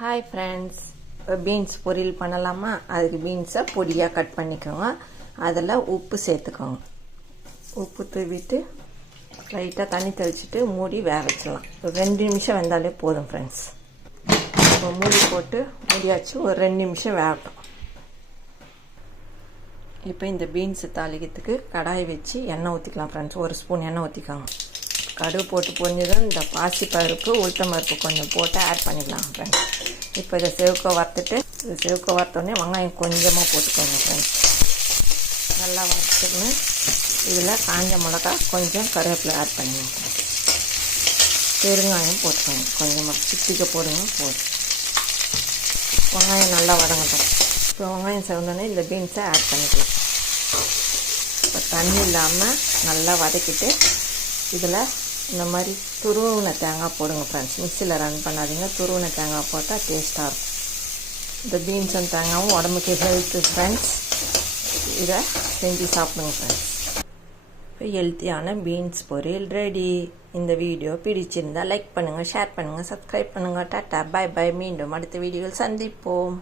Hi friends, beans பொரியல் பண்ணலாமா? அதுக்கு பீன்ஸை பொடியாக கட் பண்ணிக்கோங்க. அதில் உப்பு சேர்த்துக்கோங்க. உப்பு தூவிட்டு லைட்டாக தண்ணி தெளிச்சிட்டு மூடி வேக வச்சிடலாம். ஒரு 2 நிமிஷம் வெந்தாலே போதும் ஃப்ரெண்ட்ஸ். இப்போ மூடி போட்டு மூடியாச்சு. ஒரு 2 நிமிஷம் வேகட்டும். இப்போ இந்த பீன்ஸு தாளிக்கிறதுக்கு கடாய் வச்சு எண்ணெய் ஊற்றிக்கலாம் ஃப்ரெண்ட்ஸ். 1 ஸ்பூன் எண்ணெய் ஊற்றிக்கோங்க. கடுகு போட்டு பொரிஞ்சதும் இந்த பாசிப்பருப்பு உளுத்தம் பருப்பு கொஞ்சம் போட்டு ஆட் பண்ணிக்கலாம் ஃப்ரெண்ட்ஸ். இப்போ இதை செவக்க வறுத்துட்டு செவக்க வறுத்தோடனே வெங்காயம் கொஞ்சமாக போட்டுக்கோங்க ஃப்ரெண்ட்ஸ். நல்லா வறுத்துன்னு இதில் காஞ்ச மிளகா கொஞ்சம் கருவேப்பிலை ஆட் பண்ணிக்கோங்க ஃப்ரெண்ட்ஸ். பெருங்காயம் போட்டுக்கோங்க கொஞ்சமாக, சிட்டிக்க போடுங்க போதும். வெங்காயம் நல்லா வதங்கட்டும். இப்போ வெங்காயம் செவந்தோடனே இந்த பீன்ஸை ஆட் பண்ணிக்கலாம். இப்போ தண்ணி இல்லாமல் நல்லா வதக்கிட்டு இதில் இந்த மாதிரி துருவின தேங்காய் போடுங்க ஃப்ரெண்ட்ஸ். மிக்சியில் ரன் பண்ணாதீங்க, துருவின தேங்காய் போட்டால் டேஸ்ட்டாக இருக்கும். இந்த பீன்ஸும் தேங்காயும் உடம்புக்கு ஹெல்த்து ஃப்ரெண்ட்ஸ். இதை செஞ்சு சாப்பிடுங்க ஃப்ரெண்ட்ஸ். இப்போ ஹெல்த்தியான பீன்ஸ் பொரியல் ரெடி. இந்த வீடியோ பிடிச்சிருந்தால் லைக் பண்ணுங்கள், ஷேர் பண்ணுங்கள், சப்ஸ்கிரைப் பண்ணுங்கள். Tata, bye bye. மீண்டும் அடுத்த வீடியோவில் சந்திப்போம்.